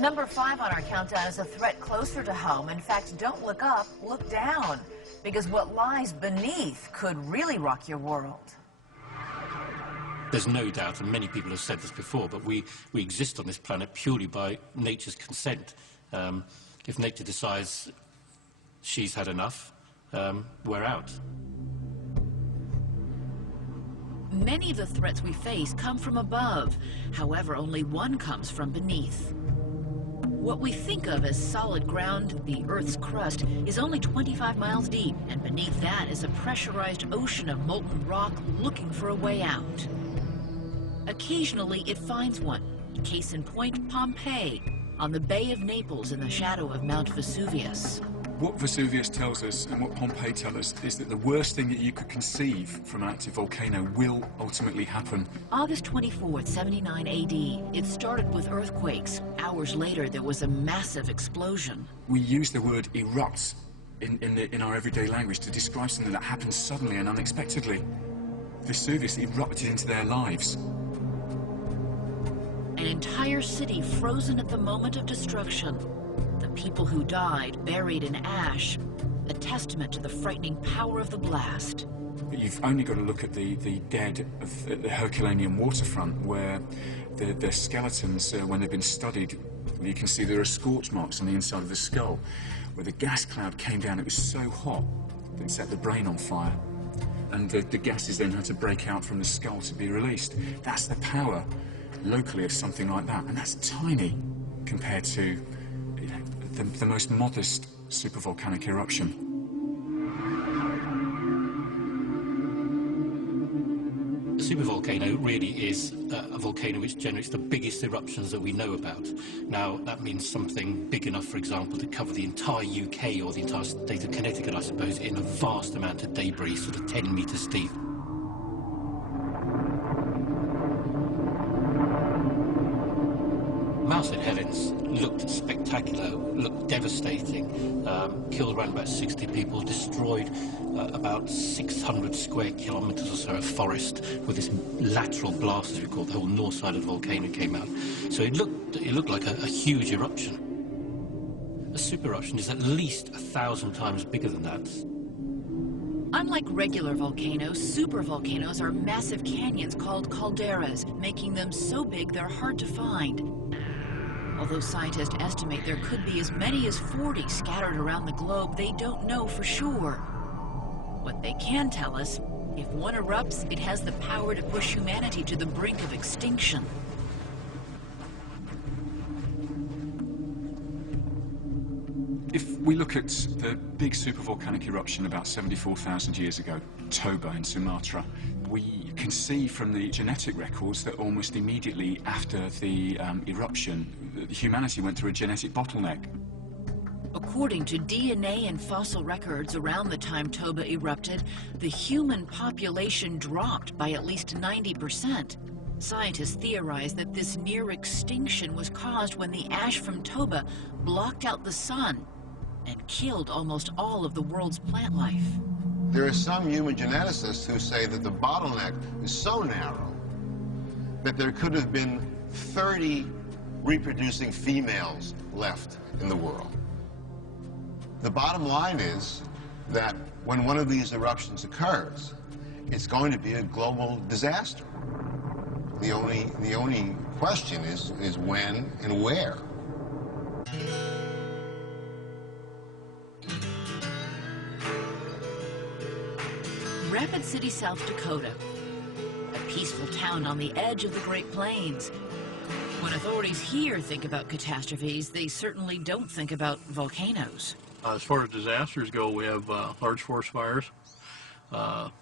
Number 5 on our countdown is a threat closer to home. In fact, don't look up, look down, because what lies beneath could really rock your world. There's no doubt, and many people have said this before, but we exist on this planet purely by nature's consent. If nature decides she's had enough, we're out. Many of the threats we face come from above. However, only one comes from beneath. What we think of as solid ground, the Earth's crust, is only 25 miles deep, and beneath that is a pressurized ocean of molten rock looking for a way out. Occasionally, it finds one. Case in point, Pompeii, on the Bay of Naples in the shadow of Mount Vesuvius. What Vesuvius tells us and what Pompeii tells us is that the worst thing that you could conceive from an active volcano will ultimately happen. August 24th, 79 AD. It started with earthquakes. Hours later, there was a massive explosion. We use the word erupt in our everyday language to describe something that happens suddenly and unexpectedly. Vesuvius erupted into their lives. An entire city frozen at the moment of destruction. The people who died buried in ash, a testament to the frightening power of the blast. But you've only got to look at the dead of the Herculaneum waterfront, where the skeletons, when they've been studied, you can see there are scorch marks on the inside of the skull, where the gas cloud came down. It was so hot that it set the brain on fire. And the gases then had to break out from the skull to be released. That's the power, locally, of something like that. And that's tiny compared to the most modest supervolcanic eruption. A supervolcano really is a volcano which generates the biggest eruptions that we know about. Now, that means something big enough, for example, to cover the entire UK or the entire state of Connecticut, I suppose, in a vast amount of debris, sort of 10 meters deep. Mount St. Helens looked spectacular, looked devastating, killed around about 60 people, destroyed about 600 square kilometers or so of forest with this lateral blast, as we call it. The whole north side of the volcano came out. So it looked like a huge eruption. A super eruption is at least 1,000 times bigger than that. Unlike regular volcanoes, supervolcanoes are massive canyons called calderas, making them so big they're hard to find. Although scientists estimate there could be as many as 40 scattered around the globe, they don't know for sure. What they can tell us, if one erupts, it has the power to push humanity to the brink of extinction. If we look at the big supervolcanic eruption about 74,000 years ago, Toba in Sumatra, we can see from the genetic records that almost immediately after the eruption, humanity went through a genetic bottleneck. According to DNA and fossil records around the time Toba erupted, the human population dropped by at least 90%. Scientists theorize that this near extinction was caused when the ash from Toba blocked out the sun and killed almost all of the world's plant life. There are some human geneticists who say that the bottleneck is so narrow that there could have been 30 reproducing females left in the world. The bottom line is that when one of these eruptions occurs, it's going to be a global disaster. The only question is when and where. Rapid City, South Dakota, a peaceful town on the edge of the Great Plains. When authorities here think about catastrophes, they certainly don't think about volcanoes. As far as disasters go, we have large forest fires,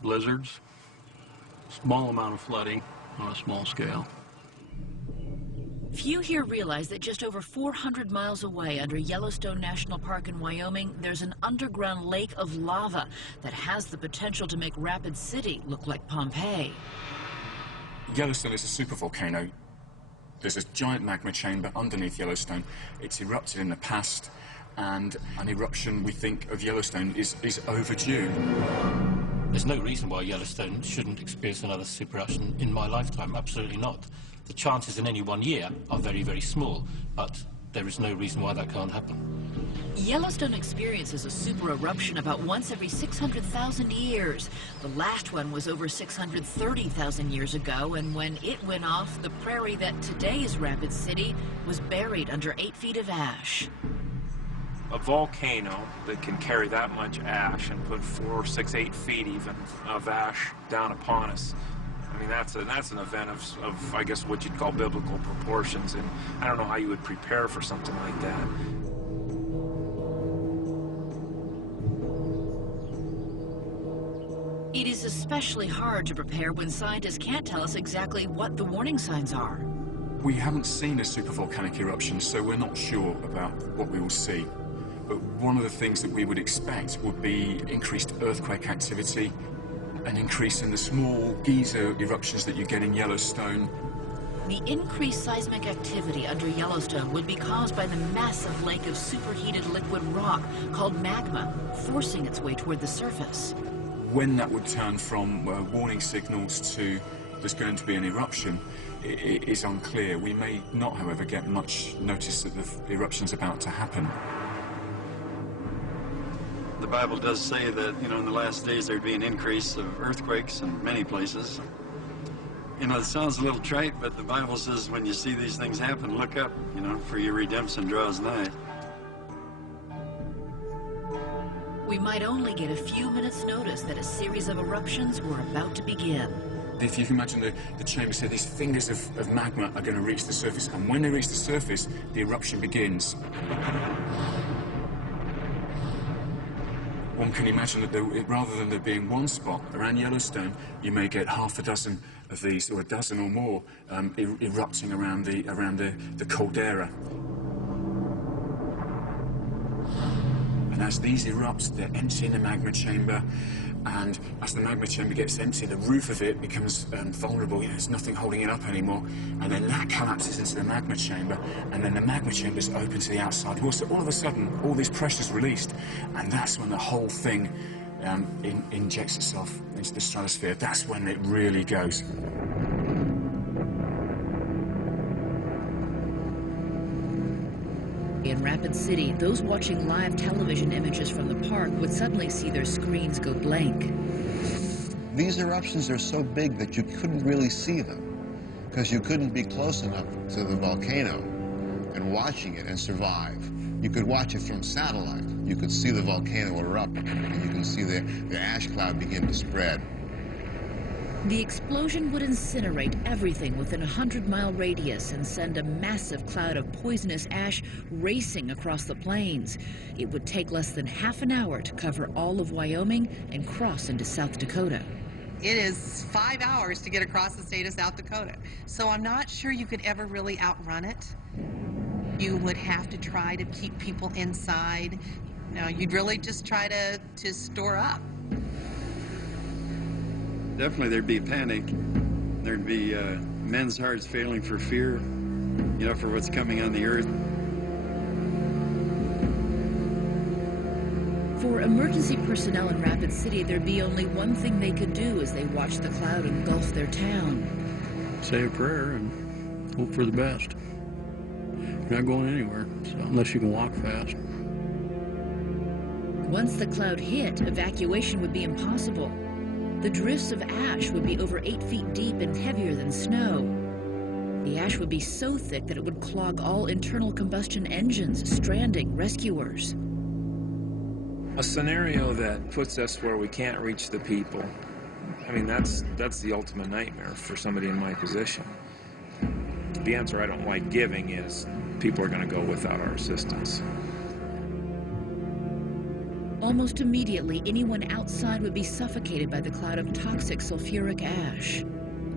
blizzards, small amount of flooding on a small scale. Few here realize that just over 400 miles away under Yellowstone National Park in Wyoming, there's an underground lake of lava that has the potential to make Rapid City look like Pompeii. Yellowstone is a supervolcano. There's a giant magma chamber underneath Yellowstone. It's erupted in the past, and an eruption, we think, of Yellowstone is overdue. There's no reason why Yellowstone shouldn't experience another super eruption in my lifetime. Absolutely not. The chances in any one year are very, very small, but there is no reason why that can't happen. Yellowstone experiences a super eruption about once every 600,000 years. The last one was over 630,000 years ago, and when it went off, the prairie that today is Rapid City was buried under 8 feet of ash. A volcano that can carry that much ash and put 4, 6, 8 feet even of ash down upon us. I mean, that's an event of I guess what you'd call biblical proportions, and I don't know how you would prepare for something like that. It is especially hard to prepare when scientists can't tell us exactly what the warning signs are. We haven't seen a supervolcanic eruption, so we're not sure about what we will see. But one of the things that we would expect would be increased earthquake activity, an increase in the small geyser eruptions that you get in Yellowstone. The increased seismic activity under Yellowstone would be caused by the massive lake of superheated liquid rock called magma, forcing its way toward the surface. When that would turn from warning signals to there's going to be an eruption is unclear. We may not, however, get much notice that the eruption's about to happen. The Bible does say that, in the last days there'd be an increase of earthquakes in many places. It sounds a little trite, but the Bible says when you see these things happen, look up, for your redemption draws nigh. We might only get a few minutes' notice that a series of eruptions were about to begin. If you can imagine the chamber, so these fingers of magma are going to reach the surface, and when they reach the surface, the eruption begins. One can imagine that rather than there being one spot around Yellowstone, you may get half a dozen of these, or a dozen or more, erupting around the caldera. And as these erupt, they're emptying the magma chamber, and as the magma chamber gets empty, the roof of it becomes vulnerable. There's nothing holding it up anymore, and then that collapses into the magma chamber, and then the magma chamber is open to the outside wall. So all of a sudden, all this pressure's released, and that's when the whole thing injects itself into the stratosphere. That's when it really goes. In Rapid City, those watching live television images from the park would suddenly see their screens go blank. These eruptions are so big that you couldn't really see them because you couldn't be close enough to the volcano and watching it and survive. You could watch it from satellite. You could see the volcano erupt, and you can see the ash cloud begin to spread. The explosion would incinerate everything within a 100-mile radius and send a massive cloud of poisonous ash racing across the plains. It would take less than half an hour to cover all of Wyoming and cross into South Dakota. It is 5 hours to get across the state of South Dakota. So I'm not sure you could ever really outrun it. You would have to try to keep people inside. You'd really just try to store up. Definitely there'd be panic. There'd be men's hearts failing for fear, for what's coming on the earth. For emergency personnel in Rapid City, there'd be only one thing they could do as they watched the cloud engulf their town. Say a prayer and hope for the best. You're not going anywhere, so unless you can walk fast. Once the cloud hit, evacuation would be impossible. The drifts of ash would be over 8 feet deep and heavier than snow. The ash would be so thick that it would clog all internal combustion engines, stranding rescuers. A scenario that puts us where we can't reach the people. I mean, that's the ultimate nightmare for somebody in my position. The answer I don't like giving is people are going to go without our assistance. Almost immediately, anyone outside would be suffocated by the cloud of toxic sulfuric ash.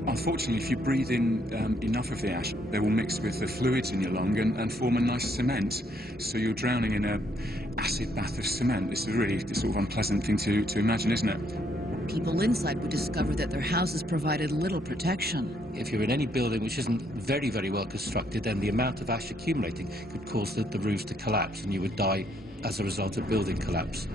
Unfortunately, if you breathe in enough of the ash, they will mix with the fluids in your lung and form a nice cement. So you're drowning in an acid bath of cement. It's a really sort of unpleasant thing to imagine, isn't it? People inside would discover that their houses provided little protection. If you're in any building which isn't very, very well constructed, then the amount of ash accumulating could cause the roofs to collapse, and you would die as a result of building collapse.